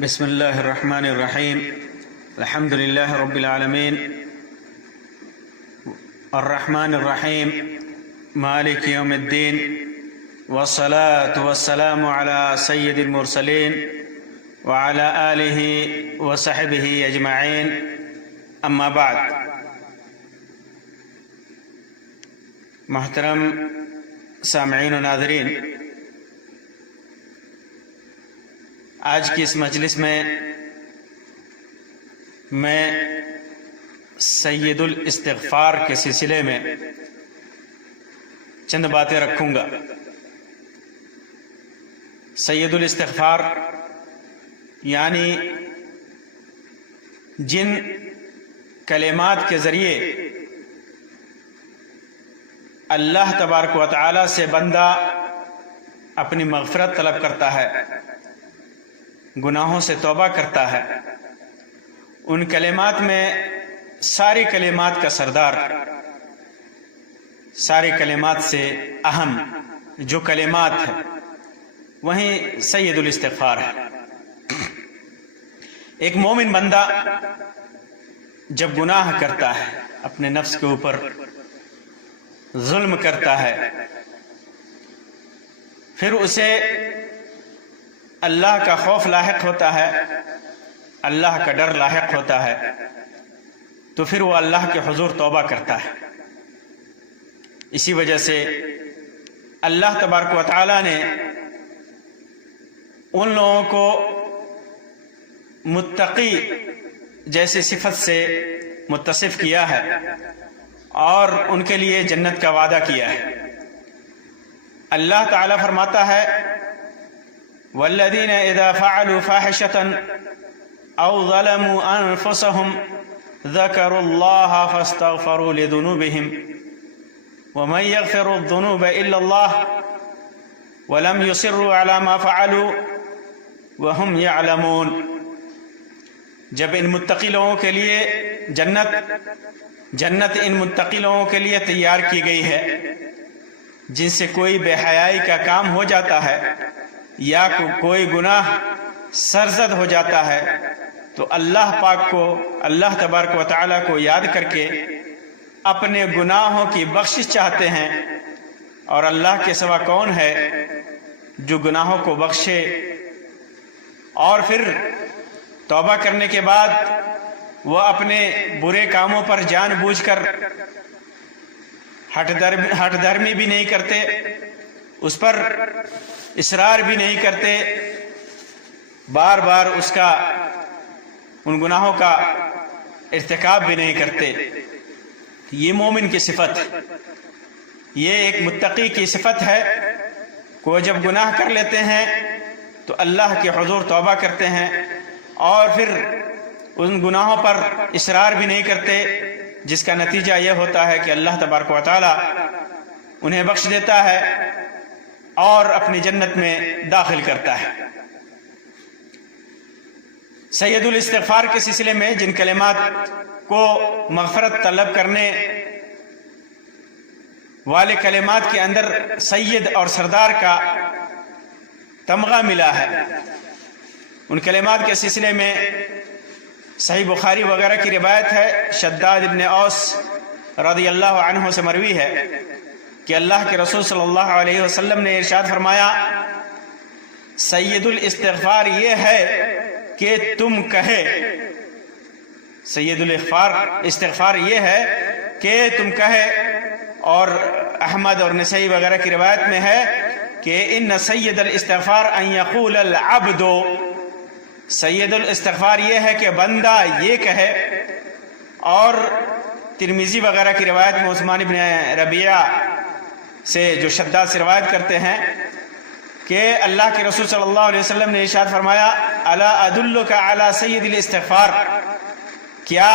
بسم الله الرحمن الرحيم. الحمد لله رب العالمين الرحمن الرحيم مالك يوم الدين، والصلاة والسلام على سيد المرسلين وعلى آله وصحبه أجمعين. أما بعد، محترم سامعین و ناظرین، آج کی اس مجلس میں سید الاستغفار کے سلسلے میں چند باتیں رکھوں گا۔ سید الاستغفار یعنی جن کلمات کے ذریعے اللہ تبارک و تعالی سے بندہ اپنی مغفرت طلب کرتا ہے، گناہوں سے توبہ کرتا ہے، ان کلمات میں ساری کلمات کا سردار، ساری کلمات سے اہم جو کلمات ہیں وہیں سید الاستغفار ہے۔ ایک مومن بندہ جب گناہ کرتا ہے، اپنے نفس کے اوپر ظلم کرتا ہے، پھر اسے اللہ کا خوف لاحق ہوتا ہے، اللہ کا ڈر لاحق ہوتا ہے، تو پھر وہ اللہ کے حضور توبہ کرتا ہے۔ اسی وجہ سے اللہ تبارک و تعالی نے ان لوگوں کو متقی جیسی صفت سے متصف کیا ہے اور ان کے لیے جنت کا وعدہ کیا ہے۔ اللہ تعالی فرماتا ہے والذین اذا فعلوا فاحشة او ظلموا انفسهم ذکروا اللہ فاستغفروا لذنوبهم ومن یغفر الذنوب الا اللہ ولم یصروا على ما فعلوا وهم یعلمون۔ جب ان متقی لوگوں کے لیے جنت ان متقی لوگوں کے لیے تیار کی گئی ہے جن سے کوئی بے حیائی کا کام ہو جاتا ہے یا کوئی گناہ سرزد ہو جاتا ہے، تو اللہ پاک کو، اللہ تبارک و تعالیٰ کو یاد کر کے اپنے گناہوں کی بخشش چاہتے ہیں، اور اللہ کے سوا کون ہے جو گناہوں کو بخشے، اور پھر توبہ کرنے کے بعد وہ اپنے برے کاموں پر جان بوجھ کر ہٹ درمی بھی نہیں کرتے، اس پر اصرار بھی نہیں کرتے، بار بار ان گناہوں کا ارتکاب بھی نہیں کرتے۔ یہ مومن کی صفت، یہ ایک متقی کی صفت ہے کہ وہ جب گناہ کر لیتے ہیں تو اللہ کے حضور توبہ کرتے ہیں، اور پھر ان گناہوں پر اصرار بھی نہیں کرتے، جس کا نتیجہ یہ ہوتا ہے کہ اللہ تبارک و تعالی انہیں بخش دیتا ہے اور اپنی جنت میں داخل کرتا ہے۔ سید الاستغفار کے سلسلے میں جن کلمات کو مغفرت طلب کرنے والے کلمات کے اندر سید اور سردار کا تمغہ ملا ہے، ان کلمات کے سلسلے میں صحیح بخاری وغیرہ کی روایت ہے، شداد ابن اوس رضی اللہ عنہ سے مروی ہے کہ اللہ کے رسول صلی اللہ علیہ وسلم نے ارشاد فرمایا، سید الاستغفار یہ ہے کہ تم کہے، سید الاستغفار یہ ہے کہ تم کہے، اور احمد اور نسائی وغیرہ کی روایت میں ہے کہ ان سید الاستغفار ان یقول العبد، سید الاستغفار یہ ہے کہ بندہ یہ کہے۔ اور ترمذی وغیرہ کی روایت میں عثمان ابن ربیعہ سے جو شداد سے روایت کرتے ہیں کہ اللہ کے رسول صلی اللہ علیہ وسلم نے ارشاد فرمایا، الا ادلک علی سید الاستغفار، کیا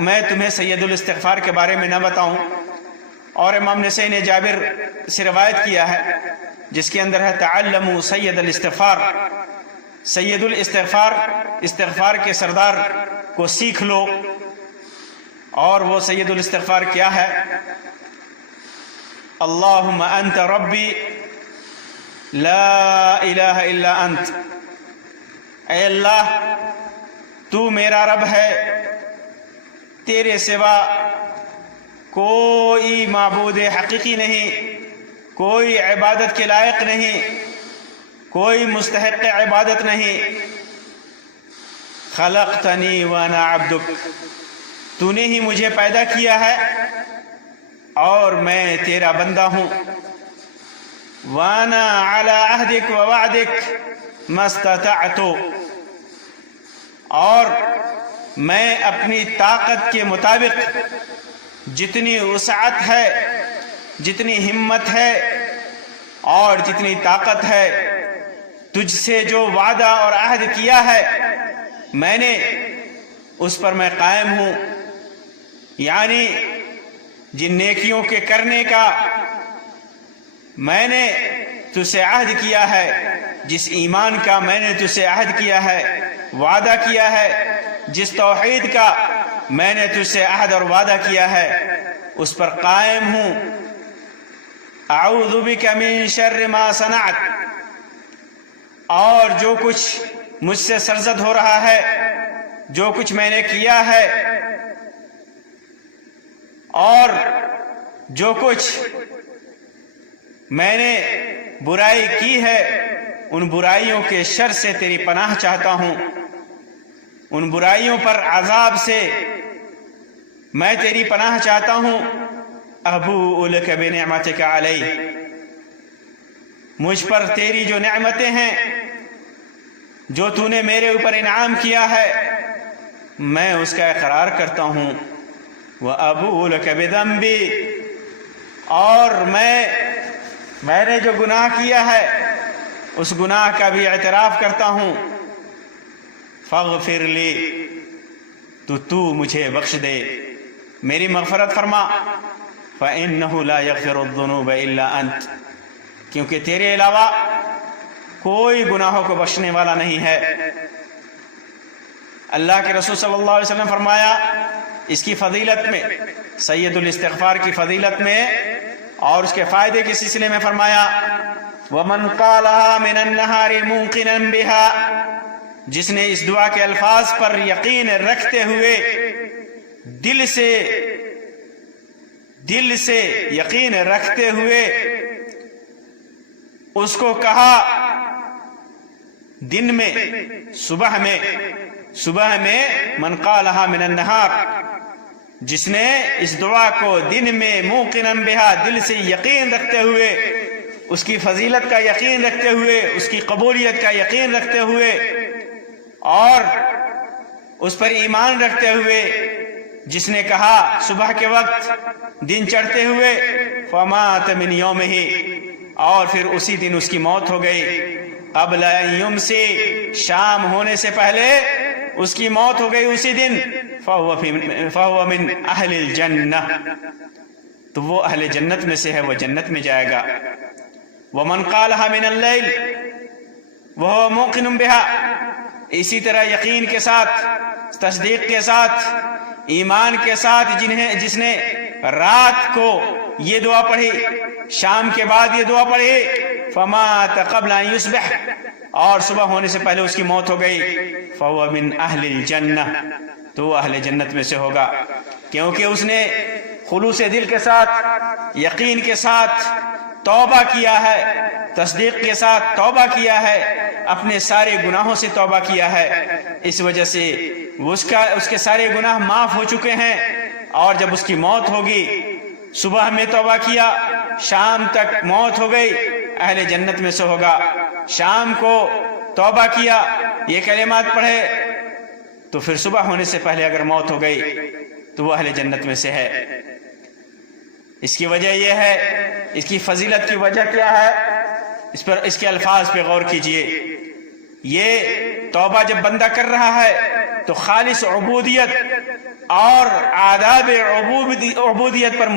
میں تمہیں سید الاستغفار کے بارے میں نہ بتاؤں؟ اور امام نسائی نے جابر سے روایت کیا ہے جس کے اندر ہے تعلموا سید الاستغفار، سید الاستغفار، استغفار کے سردار کو سیکھ لو۔ اور وہ سید الاستغفار کیا ہے؟ اللہم انت ربی لا الہ الا انت اے اللہ تو میرا رب ہے، تیرے سوا کوئی معبود حقیقی نہیں، کوئی عبادت کے لائق نہیں، کوئی مستحق عبادت نہیں۔ خلقتنی وانا عبدک، تو نے ہی مجھے پیدا کیا ہے اور میں تیرا بندہ ہوں۔ وانا علی عہدک ووعدک ما استطعت، اور میں اپنی طاقت کے مطابق جتنی وسعت ہے، جتنی ہمت ہے اور جتنی طاقت ہے، تجھ سے جو وعدہ اور عہد کیا ہے میں نے اس پر میں قائم ہوں۔ یعنی جن نیکیوں کے کرنے کا میں نے تجھ سے عہد کیا ہے، جس ایمان کا میں نے تجھ سے عہد کیا ہے، وعدہ کیا ہے، جس توحید کا میں نے تجھ سے عہد اور وعدہ کیا ہے، اس پر قائم ہوں۔ اعوذ بک من شر ما صنعت، اور جو کچھ مجھ سے سرزد ہو رہا ہے، جو کچھ میں نے کیا ہے اور جو کچھ میں نے برائی کی ہے، ان برائیوں کے شر سے تیری پناہ چاہتا ہوں، ان برائیوں پر عذاب سے میں تیری پناہ چاہتا ہوں۔ ابوء لک بنعمتک علی، مجھ پر تیری جو نعمتیں ہیں، جو تو نے میرے اوپر انعام کیا ہے، میں اس کا اقرار کرتا ہوں۔ وابوء لک بذنبی، اور میں نے جو گناہ کیا ہے اس گناہ کا بھی اعتراف کرتا ہوں۔ فاغفر لی، تو مجھے بخش دے، میری مغفرت فرما۔ فإنہ لا یغفر الذنوب الا انت، کیونکہ تیرے علاوہ کوئی گناہوں کو بخشنے والا نہیں ہے۔ اللہ کے رسول صلی اللہ علیہ وسلم فرمایا اس کی فضیلت میں، سید الاستغفار کی فضیلت میں اور اس کے فائدے کے سلسلے میں فرمایا وَمَنْ قَالَهَا مِنَ النَّهَارِ مُوقِنًا بِهَا، جس نے اس دعا کے الفاظ پر یقین رکھتے ہوئے دل سے یقین رکھتے ہوئے اس کو کہا دن میں، صبح میں من قالها من النہار، جس نے اس دعا کو دن میں موقنا بہا، دل سے یقین رکھتے ہوئے، اس کی فضیلت کا یقین رکھتے ہوئے، اس کی قبولیت کا یقین رکھتے ہوئے اور اس پر ایمان رکھتے ہوئے، جس نے کہا صبح کے وقت دن چڑھتے ہوئے فمات من یومہ، اور پھر اسی دن اس کی موت ہو گئی، قبل ان یمسی، شام ہونے سے پہلے اس کی موت ہو گئی اسی دن، فہو من اہل الجنہ، تو وہ اہل جنت میں سے ہے، وہ جنت میں جائے گا۔ ومن قالها من اللیل وهو موقن بها، اسی طرح یقین کے ساتھ، تصدیق کے ساتھ، ایمان کے ساتھ جس نے رات کو یہ دعا پڑھی، شام کے بعد یہ دعا پڑھی، فمات قبل ان یصبح، اور صبح ہونے سے پہلے اس کی موت ہو گئی، فهو من اہل الجنہ، تو وہ اہل جنت میں سے ہوگا، کیونکہ اس نے خلوص دل کے ساتھ، یقین کے ساتھ توبہ کیا ہے، تصدیق کے ساتھ توبہ کیا ہے، اپنے سارے گناہوں سے توبہ کیا ہے، اس وجہ سے اس کے سارے گناہ معاف ہو چکے ہیں، اور جب اس کی موت ہوگی، صبح میں توبہ کیا، شام تک موت ہو گئی، اہل جنت میں سے ہوگا۔ شام کو توبہ کیا، یہ کلمات پڑھے، تو پھر صبح ہونے سے پہلے اگر موت ہو گئی تو وہ اہل جنت میں سے ہے۔ اس کی وجہ یہ ہے، اس کی فضیلت کی وجہ کیا ہے، اس کے الفاظ پہ غور کیجئے۔ یہ توبہ جب بندہ کر رہا ہے تو خالص عبودیت اور آداب عبودیت پر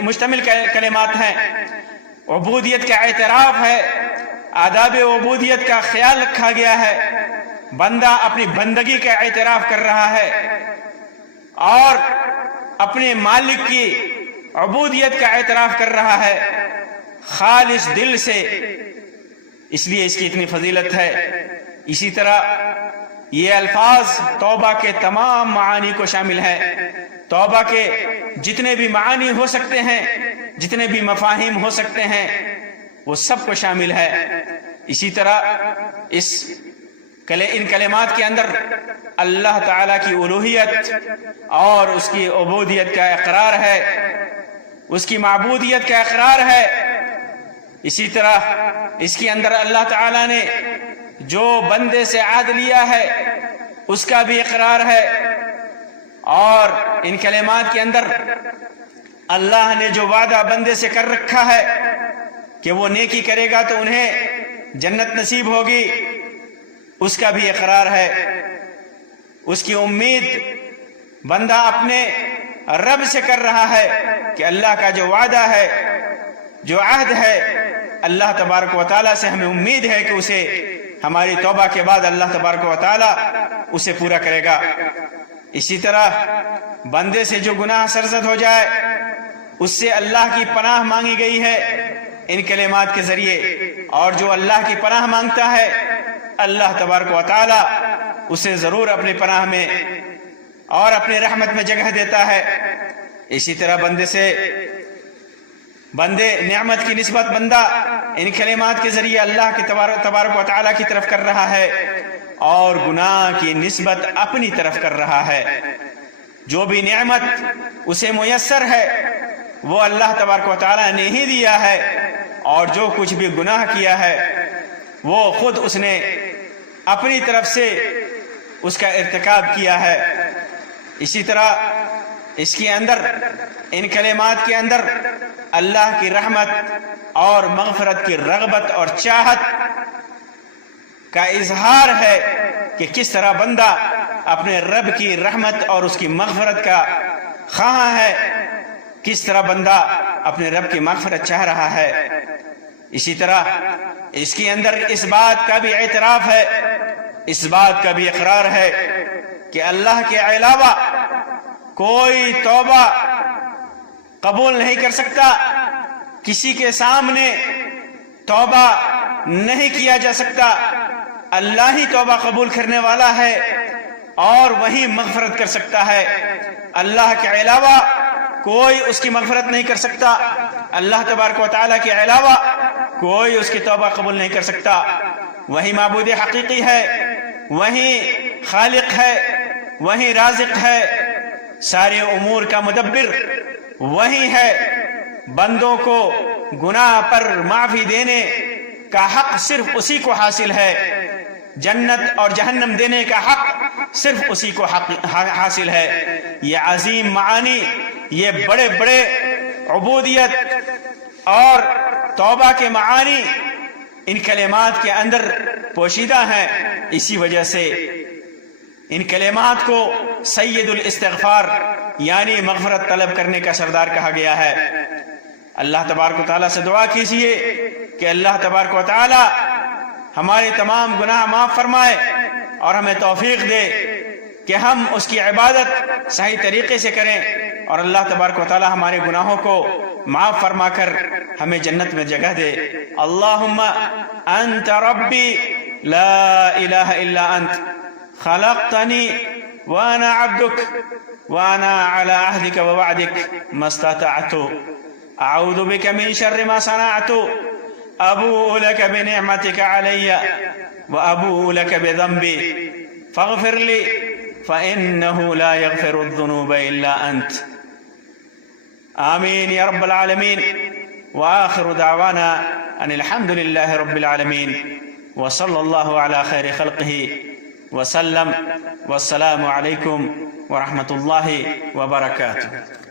مشتمل کلمات ہیں، عبودیت کا اعتراف ہے، آداب عبودیت کا خیال رکھا گیا ہے، بندہ اپنی بندگی کا اعتراف کر رہا ہے اور اپنے مالک کی عبودیت کا اعتراف کر رہا ہے خالص دل سے، اس لیے اس کی اتنی فضیلت ہے۔ اسی طرح یہ الفاظ توبہ کے تمام معانی کو شامل ہے. توبہ کے جتنے بھی معانی ہو سکتے ہیں، جتنے بھی مفاہیم ہو سکتے ہیں، وہ سب کو شامل ہے. اسی طرح ان کلمات کے اندر اللہ تعالیٰ کی الوہیت اور اس کی عبودیت کا اقرار ہے، اس کی معبودیت کا اقرار ہے. اسی طرح اس کے اندر اللہ تعالیٰ نے جو بندے سے عہد لیا ہے اس کا بھی اقرار ہے. اور ان کلمات کے اندر اللہ نے جو وعدہ بندے سے کر رکھا ہے کہ وہ نیکی کرے گا تو انہیں جنت نصیب ہوگی، اس کا بھی اقرار ہے. اس کی امید بندہ اپنے رب سے کر رہا ہے کہ اللہ کا جو وعدہ ہے، جو عہد ہے، اللہ تبارک و تعالیٰ سے ہمیں امید ہے کہ اسے ہماری توبہ کے بعد اللہ تبارک و تعالیٰ اسے پورا کرے گا. اسی طرح بندے سے جو گناہ سرزد ہو جائے اس سے اللہ کی پناہ مانگی گئی ہے ان کلمات کے ذریعے، اور جو اللہ کی پناہ مانگتا ہے اللہ تبارک و تعالیٰ اسے ضرور اپنی پناہ میں اور اپنی رحمت میں جگہ دیتا ہے. اسی طرح بندے نعمت کی نسبت بندہ ان کلمات کے ذریعے اللہ کے تبارک و تعالیٰ کی طرف کر رہا ہے، اور گناہ کی نسبت اپنی طرف کر رہا ہے. جو بھی نعمت اسے میسر ہے وہ اللہ تبارک و تعالیٰ نے ہی دیا ہے، اور جو کچھ بھی گناہ کیا ہے وہ خود اس نے اپنی طرف سے اس کا ارتکاب کیا ہے. اسی طرح اس کے اندر ان کلمات کے اندر اللہ کی رحمت اور مغفرت کی رغبت اور چاہت کا اظہار ہے کہ کس طرح بندہ اپنے رب کی رحمت اور اس کی مغفرت کا خواہاں ہے، کس طرح بندہ اپنے رب کی مغفرت چاہ رہا ہے. اسی طرح اس کے اندر اس بات کا بھی اعتراف ہے، اس بات کا بھی اقرار ہے کہ اللہ کے علاوہ کوئی توبہ قبول نہیں کر سکتا، کسی کے سامنے توبہ نہیں کیا جا سکتا. اللہ ہی توبہ قبول کرنے والا ہے اور وہی مغفرت کر سکتا ہے. اللہ کے علاوہ کوئی اس کی مغفرت نہیں کر سکتا، اللہ تبارک و تعالیٰ کے علاوہ کوئی اس کی توبہ قبول نہیں کر سکتا. وہی معبود حقیقی ہے، وہی خالق ہے، وہی رازق ہے، سارے امور کا مدبر وہی ہے. بندوں کو گناہ پر معافی دینے کا حق صرف اسی کو حاصل ہے، جنت اور جہنم دینے کا حق صرف اسی کو حاصل ہے. یہ عظیم معانی، یہ بڑے بڑے عبودیت اور توبہ کے معانی ان کلمات کے اندر پوشیدہ ہیں. اسی وجہ سے ان کلمات کو سید الاستغفار یعنی مغفرت طلب کرنے کا سردار کہا گیا ہے. اللہ تبارک و تعالیٰ سے دعا کیجیے کہ اللہ تبارک و تعالیٰ ہمارے تمام گناہ معاف فرمائے اور ہمیں توفیق دے کہ ہم اس کی عبادت صحیح طریقے سے کریں، اور اللہ تبارک و تعالیٰ ہمارے گناہوں کو معاف فرما کر ہمیں جنت میں جگہ دے. اللہم انت ربی لا الہ الا انت خلقتنی وانا عبدک وانا على عهدك ووعدك ما استطعت اعوذ بك من شر ما صنعت ابوء لك بنعمتك علي وابوء لك بذنبي فاغفر لي فانه لا يغفر الذنوب الا انت. آمين يا رب العالمين. وآخر دعوانا أن الحمد لله رب العالمين، وصلى الله على خير خلقه وسلم، والسلام عليكم ورحمة الله وبركاته.